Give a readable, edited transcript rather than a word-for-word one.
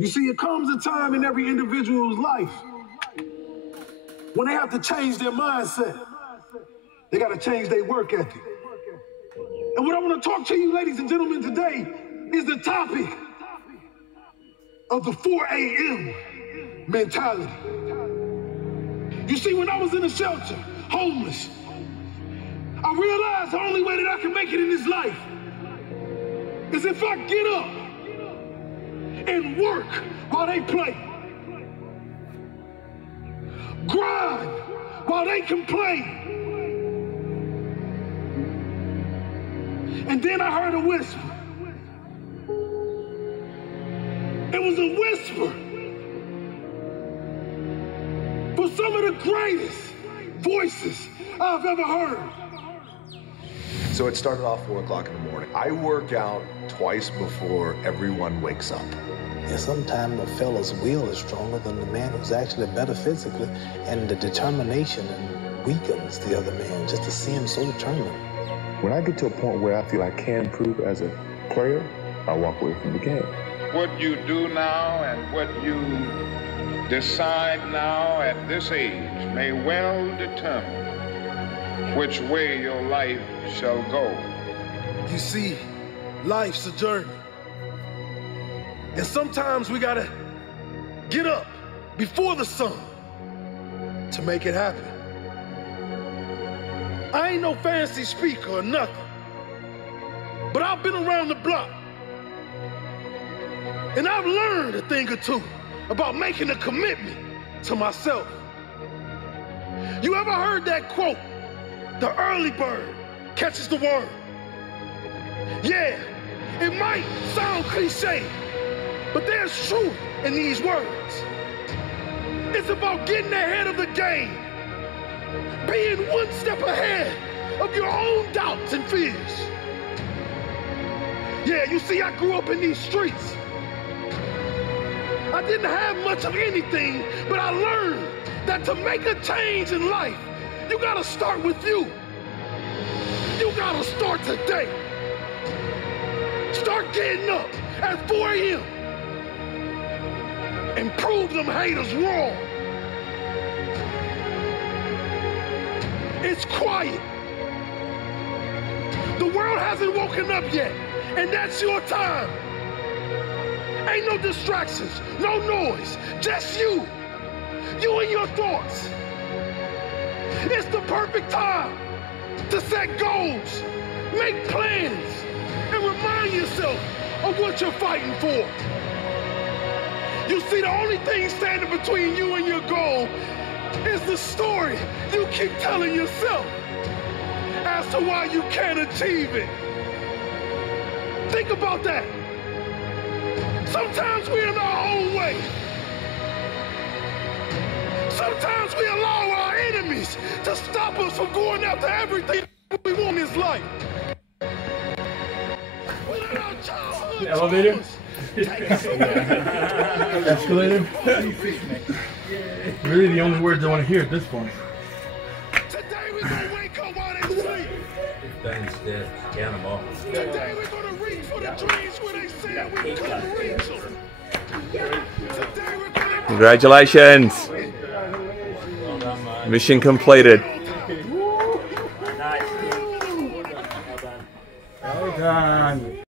You see, it comes a time in every individual's life when they have to change their mindset. They got to change their work ethic. And what I want to talk to you, ladies and gentlemen, today is the topic of the 4 a.m. mentality. You see, when I was in a shelter, homeless, I realized the only way that I can make it in this life is if I get up and work while they play. Grind while they complain. And then I heard a whisper. It was a whisper for some of the greatest voices I've ever heard. So it started off 4 o'clock in the morning. I work out twice before everyone wakes up. And sometimes a fella's will is stronger than the man who's actually better physically, and the determination weakens the other man just to see him so determined. When I get to a point where I feel I can improve as a player, I walk away from the game. What you do now and what you decide now at this age may well determine which way your life shall go. You see, life's a journey. And sometimes we gotta get up before the sun to make it happen. I ain't no fancy speaker or nothing, but I've been around the block. And I've learned a thing or two about making a commitment to myself. You ever heard that quote? The early bird catches the worm. Yeah, it might sound cliche, but there's truth in these words. It's about getting ahead of the game, being one step ahead of your own doubts and fears. Yeah, you see, I grew up in these streets. I didn't have much of anything, but I learned that to make a change in life, you gotta start with you. You gotta start today. Start getting up at 4 a.m. and prove them haters wrong. It's quiet. The world hasn't woken up yet, and that's your time. Ain't no distractions, no noise, just you. You and your thoughts. It's the perfect time to set goals, make plans, and remind yourself of what you're fighting for. You see, the only thing standing between you and your goal is the story you keep telling yourself as to why you can't achieve it. Think about that. Sometimes we're in our own way. Sometimes we allow our enemies to stop us from going after everything we want in this life. Elevator? Escalator? Really the only words I want to hear at this point. Today we're gonna wake up while they sleep. Instead, count them off. Today we're gonna reach for the dreams where they said we couldn't reach them. Today we're gonna... Congratulations! Mission completed. Well done.